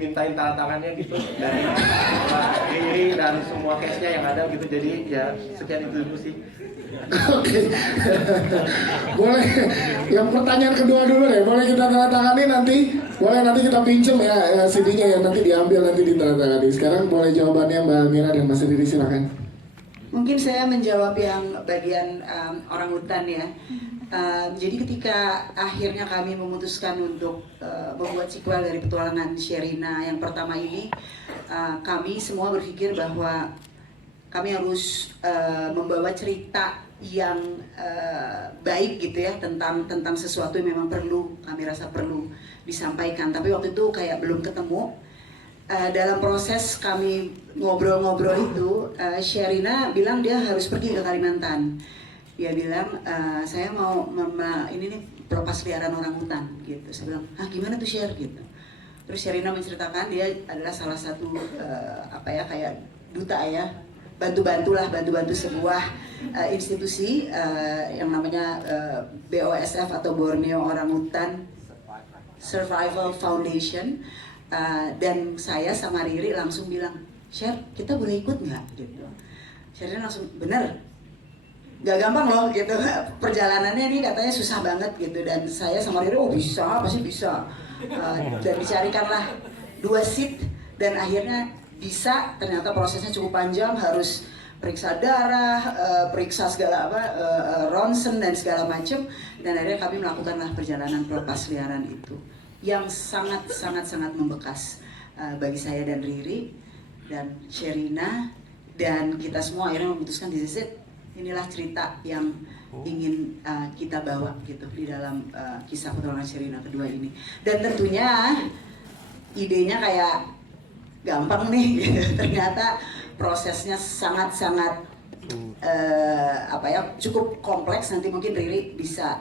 dimintain tanda tangannya gitu dari Mbak Riri dan semua case-nya yang ada gitu. Jadi ya sekian itu dulu sih. Oke. Boleh. Yang pertanyaan kedua dulu deh. Boleh kita tanda tangani nanti. Boleh nanti kita pinjem ya CD-nya ya, nanti diambil nanti ditandatangani. Sekarang boleh jawabannya Mbak Mira dan Mas Riri, silakan. Mungkin saya menjawab yang bagian orang hutan ya. Jadi ketika akhirnya kami memutuskan untuk membuat sequel dari petualangan Sherina yang pertama ini, kami semua berpikir bahwa kami harus membawa cerita yang baik gitu ya, tentang sesuatu yang memang perlu, kami rasa perlu disampaikan. Tapi waktu itu kayak belum ketemu. Dalam proses kami ngobrol-ngobrol itu, Sherina bilang dia harus pergi ke Kalimantan. Dia bilang, saya mau ini nih pelepas liaran orang hutan gitu. Saya bilang, gimana tuh Sher gitu. Terus Sherina menceritakan dia adalah salah satu kayak duta ya, bantu sebuah institusi yang namanya BOSF atau Borneo Orangutan Survival Foundation. Dan saya sama Riri langsung bilang, Sher, kita boleh ikut nggak? Gitu. Sherina langsung, bener, nggak gampang loh gitu. Perjalanannya ini katanya susah banget gitu. Dan saya sama Riri, bisa, pasti bisa. Dan dicarikanlah 2 seat dan akhirnya bisa. Ternyata prosesnya cukup panjang, harus periksa darah, periksa segala ronsen dan segala macam. Dan akhirnya kami melakukanlah perjalanan pelepas liaran itu, yang sangat membekas bagi saya dan Riri dan Sherina, dan kita semua akhirnya memutuskan inilah cerita yang ingin kita bawa gitu di dalam kisah petualangan Sherina kedua ini. Dan tentunya idenya kayak gampang nih gitu. Ternyata prosesnya sangat cukup kompleks. Nanti mungkin Riri bisa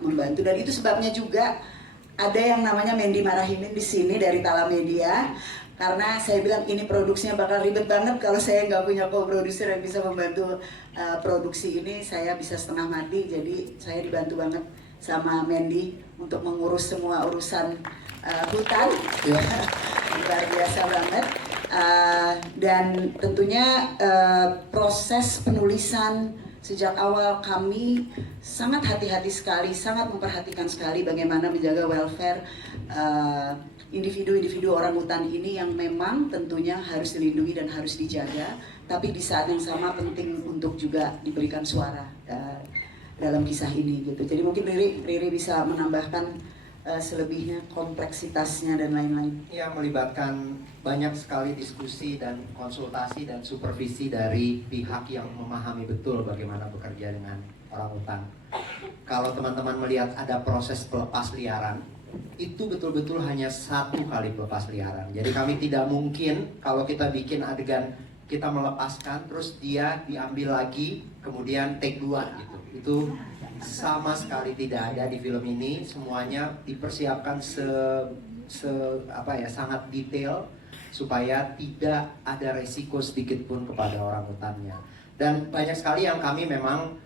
membantu, dan itu sebabnya juga ada yang namanya Mendy Marahimin di sini dari Tala Media, karena saya bilang ini produksinya bakal ribet banget kalau saya nggak punya co-producer yang bisa membantu produksi ini. Saya bisa setengah mati, jadi saya dibantu banget sama Mendy untuk mengurus semua urusan hutan. Luar biasa banget. Dan tentunya proses penulisan sejak awal kami sangat hati-hati sekali, sangat memperhatikan sekali bagaimana menjaga welfare individu-individu orang hutan ini yang memang tentunya harus dilindungi dan harus dijaga, tapi di saat yang sama penting untuk juga diberikan suara dalam kisah ini gitu. Jadi mungkin Riri bisa menambahkan selebihnya, kompleksitasnya dan lain-lain. Ya, melibatkan banyak sekali diskusi dan konsultasi dan supervisi dari pihak yang memahami betul bagaimana bekerja dengan orang hutan. Kalau teman-teman melihat ada proses pelepas liaran, itu betul-betul hanya 1 kali pelepas liaran. Jadi kami tidak mungkin kalau kita bikin adegan kita melepaskan terus dia diambil lagi kemudian take 2 gitu. Itu sama sekali tidak ada di film ini. Semuanya dipersiapkan sangat detail supaya tidak ada resiko sedikit pun kepada orang hutannya. Dan banyak sekali yang kami memang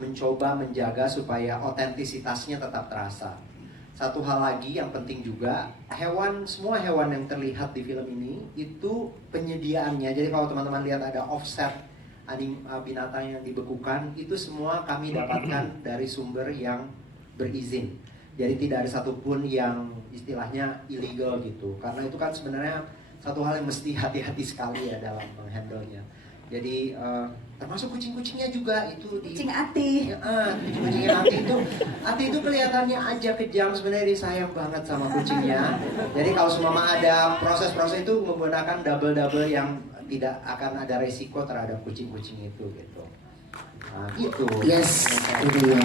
mencoba menjaga supaya otentisitasnya tetap terasa. Satu hal lagi yang penting juga, semua hewan yang terlihat di film ini itu penyediaannya. Jadi kalau teman-teman lihat ada offset binatang yang dibekukan, itu semua kami dapatkan dari sumber yang berizin. Jadi tidak ada satupun yang istilahnya illegal gitu. Karena itu kan sebenarnya satu hal yang mesti hati-hati sekali ya dalam menghandle-nya. Jadi termasuk kucing-kucingnya juga itu Kucing Ati. Kucing Ati itu kelihatannya aja kejam, sebenarnya disayang banget sama kucingnya. Jadi kalau semua ada proses-proses itu menggunakan double yang tidak akan ada resiko terhadap kucing-kucing itu gitu. Nah, gitu. Yes, itu dia.